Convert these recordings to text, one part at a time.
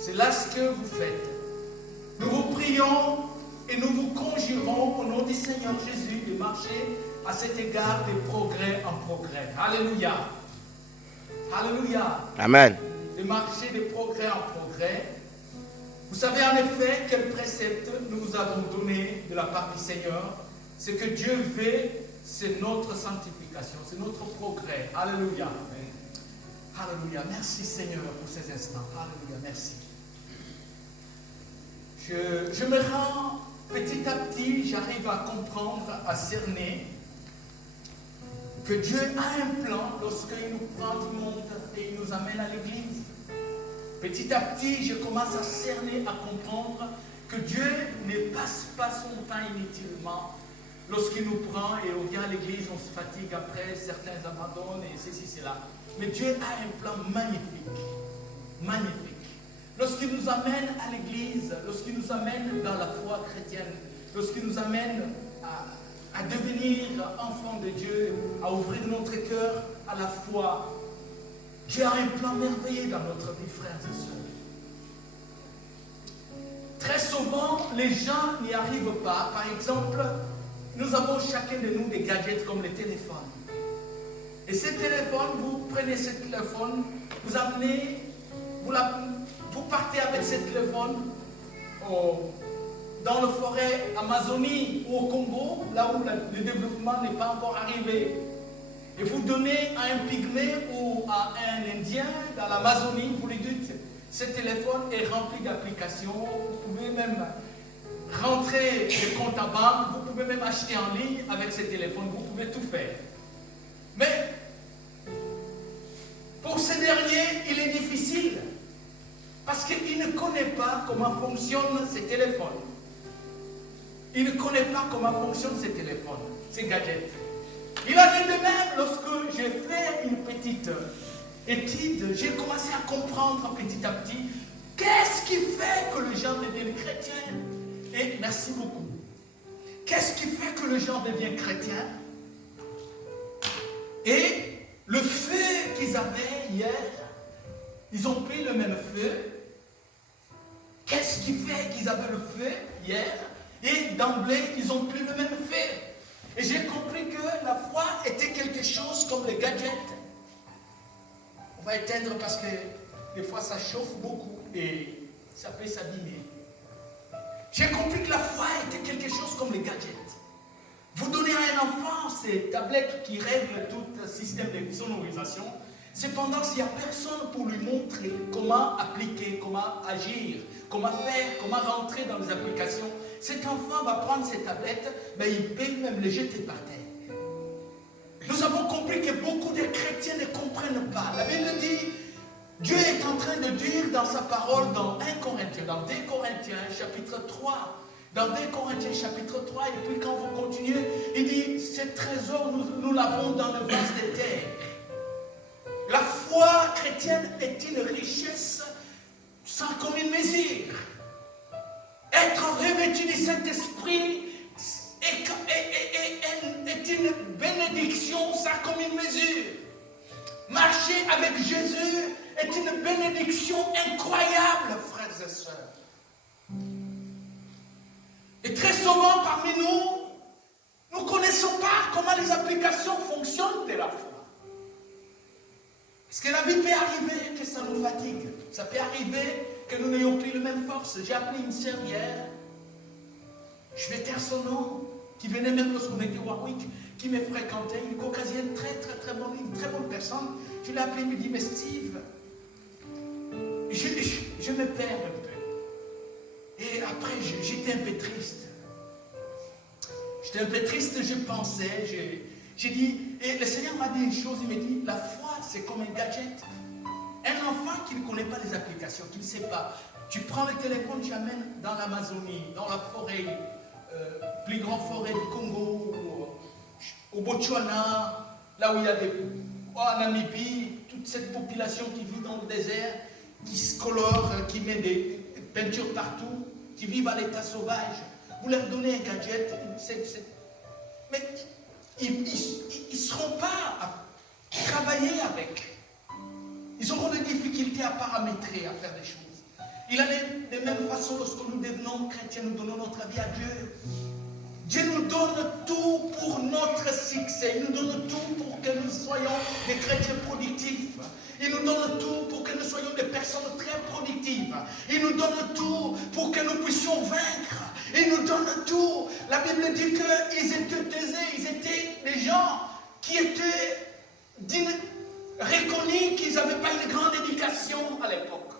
C'est là ce que vous faites. Nous vous prions et nous vous conjurons au nom du Seigneur Jésus de marcher à cet égard de progrès en progrès. Alléluia. Alléluia. Amen. De marcher de progrès en progrès. Vous savez en effet quel précepte nous vous avons donné de la part du Seigneur. Ce que Dieu veut, c'est notre sanctification, c'est notre progrès. Alléluia. Alléluia. Merci Seigneur pour ces instants. Alléluia. Merci. Je me rends petit à petit, j'arrive à comprendre, à cerner que Dieu a un plan lorsqu'il nous prend du monde et il nous amène à l'église. Petit à petit, je commence à cerner, à comprendre que Dieu ne passe pas son temps inutilement. Lorsqu'il nous prend et on vient à l'église, on se fatigue après, certains abandonnent et ceci, cela. Mais Dieu a un plan magnifique. Magnifique. Lorsqu'il nous amène à l'église, lorsqu'il nous amène dans la foi chrétienne, lorsqu'il nous amène à devenir enfants de Dieu, à ouvrir notre cœur à la foi, Dieu a un plan merveilleux dans notre vie, frères et sœurs. Très souvent, les gens n'y arrivent pas. Par exemple, nous avons chacun de nous des gadgets comme les téléphones. Et ces téléphones, vous prenez ce téléphone, vous amenez, vous partez avec ce téléphone dans la forêt Amazonie ou au Congo, là où le développement n'est pas encore arrivé. Et vous donnez à un pygmée ou à un Indien dans l'Amazonie, vous lui dites, ce téléphone est rempli d'applications, vous pouvez même rentrer le compte à banque, vous pouvez même acheter en ligne avec ce téléphone, vous pouvez tout faire. Mais pour ces derniers, il est difficile parce qu'il ne connaît pas comment fonctionnent ces téléphones. Il ne connaît pas comment fonctionnent ces téléphones, ces gadgets. Il en est de même lorsque j'ai fait une petite étude, j'ai commencé à comprendre petit à petit qu'est-ce qui fait que les gens deviennent chrétiens. Et merci beaucoup. Qu'est-ce qui fait que les gens deviennent chrétiens? Et le feu qu'ils avaient hier, ils ont pris le même feu. Qu'est-ce qui fait qu'ils avaient le feu hier? Et d'emblée, ils ont pris le même feu. Et j'ai compris que la foi était quelque chose comme les gadgets. On va éteindre parce que des fois ça chauffe beaucoup et ça peut s'abîmer. J'ai compris que la foi était quelque chose comme les gadgets. Vous donnez à un enfant ces tablettes qui règlent tout le système de sonorisation. Cependant, s'il n'y a personne pour lui montrer comment appliquer, comment agir, comment faire, comment rentrer dans les applications, cet enfant va prendre ses tablettes, mais il peut même les jeter par terre. Nous avons compris que beaucoup de chrétiens ne comprennent pas. La Bible dit, Dieu est en train de dire dans sa parole, dans 1 Corinthiens, dans 2 Corinthiens chapitre 3, dans 2 Corinthiens chapitre 3, et puis quand vous continuez, il dit, ce trésor, nous l'avons dans le vase des terres. La foi chrétienne est une richesse sans commune mesure. Être revêtu du Saint-Esprit est une bénédiction sans commune mesure. Marcher avec Jésus est une bénédiction incroyable, frères et sœurs. Et très souvent parmi nous, nous ne connaissons pas comment les applications fonctionnent de la foi. Parce que la vie peut arriver que ça nous fatigue. Ça peut arriver que nous n'ayons plus la même force. J'ai appelé une sœur hier, je vais taire son nom, qui venait même lorsqu'on était au Warwick, qui me fréquentait, une caucasienne très bonne, une très bonne personne. Je l'ai appelée, elle me dit, mais Steve, je me perds un peu. Et après, j'étais un peu triste. J'étais un peu triste, je pensais, j'ai dit, et le Seigneur m'a dit une chose, il m'a dit, la foi, c'est comme un gadget. Un enfant qui ne connaît pas les applications, qui ne sait pas, tu prends le téléphone, tu amènes dans l'Amazonie, dans la forêt, plus grande forêt du Congo, au Botswana, là où il y a en Namibie, toute cette population qui vit dans le désert, qui se colore, qui met des peintures partout, qui vivent à l'état sauvage. Vous leur donnez un gadget, mais ils ne seront pas à travailler avec. Ils auront des difficultés à paramétrer, à faire des choses. Il allait de même façon lorsque nous devenons chrétiens, nous donnons notre vie à Dieu. Dieu nous donne tout pour notre succès. Il nous donne tout pour que nous soyons des chrétiens productifs. Il nous donne tout pour que nous soyons des personnes très productives. Il nous donne tout pour que nous puissions vaincre. Il nous donne tout. La Bible dit qu'ils étaient aisés. Ils étaient des gens qui étaient reconnus qu'ils n'avaient pas une grande éducation à l'époque.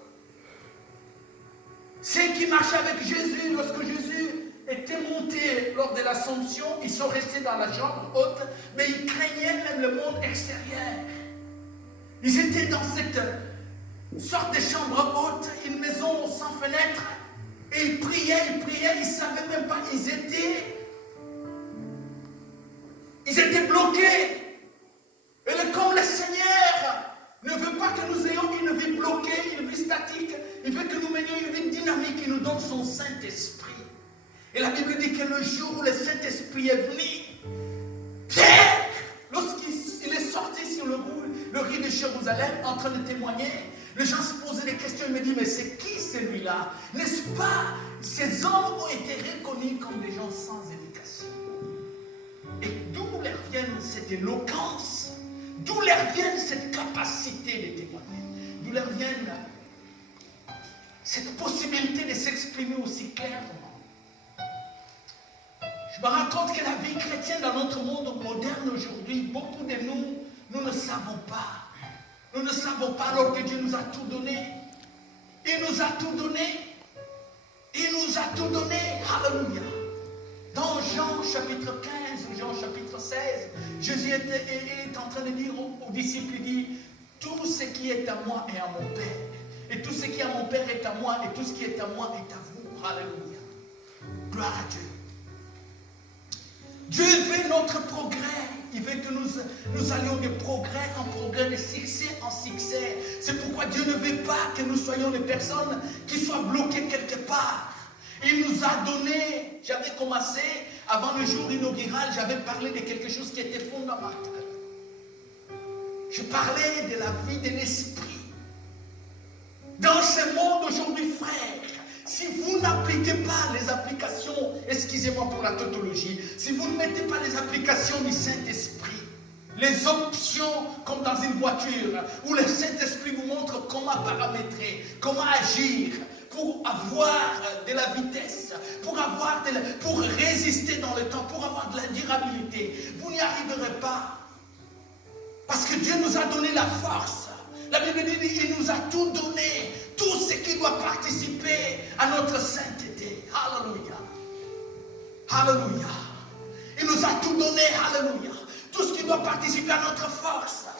Ceux qui marchaient avec Jésus, lorsque Jésus était monté lors de l'Assomption, ils sont restés dans la chambre haute, mais ils craignaient même le monde extérieur. Ils étaient dans cette sorte de chambre haute, une maison sans fenêtre, et ils priaient, ils ne savaient même pas, ils étaient bloqués. Et comme le Seigneur ne veut pas que nous ayons une vie bloquée, une vie statique, il veut que nous menions une vie dynamique, il nous donne son Saint-Esprit. Et la Bible dit que le jour où le Saint-Esprit est venu, Pierre, lorsqu'il est sorti sur le riz de Jérusalem en train de témoigner, les gens se posaient des questions, ils me disent, mais c'est qui celui-là? N'est-ce pas? Ces hommes ont été reconnus comme des gens sans éducation. Et d'où leur vient cette éloquence? D'où leur vient cette capacité de témoigner? D'où leur vient cette possibilité de s'exprimer aussi clairement? Je me rends compte que la vie chrétienne dans notre monde moderne aujourd'hui, beaucoup de nous ne savons pas. Nous ne savons pas alors que Dieu nous a tout donné. Il nous a tout donné. Il nous a tout donné. Alléluia. Dans Jean chapitre 15 ou Jean chapitre 16, Jésus est en train de dire aux disciples, il dit, tout ce qui est à moi est à mon Père. Et tout ce qui est à mon Père est à moi. Et tout ce qui est à moi est à vous. Alléluia. Gloire à Dieu. Dieu veut notre progrès. Il veut que nous allions de progrès en progrès, de succès en succès. C'est pourquoi Dieu ne veut pas que nous soyons des personnes qui soient bloquées quelque part. Il nous a donné, j'avais commencé, avant le jour inaugural, j'avais parlé de quelque chose qui était fondamental. Je parlais de la vie de l'esprit. Dans ce monde aujourd'hui, frère, si vous n'appliquez pas les applications, excusez-moi pour la tautologie, si vous ne mettez pas les applications du Saint-Esprit, les options comme dans une voiture, où le Saint-Esprit vous montre comment paramétrer, comment agir, pour avoir de la vitesse, pour résister dans le temps, pour avoir de la durabilité, vous n'y arriverez pas. Parce que Dieu nous a donné la force. La Bible dit qu'il nous a tout donné, tout ce qui doit participer à notre sainteté. Alléluia. Alléluia. Il nous a tout donné, alléluia. Tout ce qui doit participer à notre force.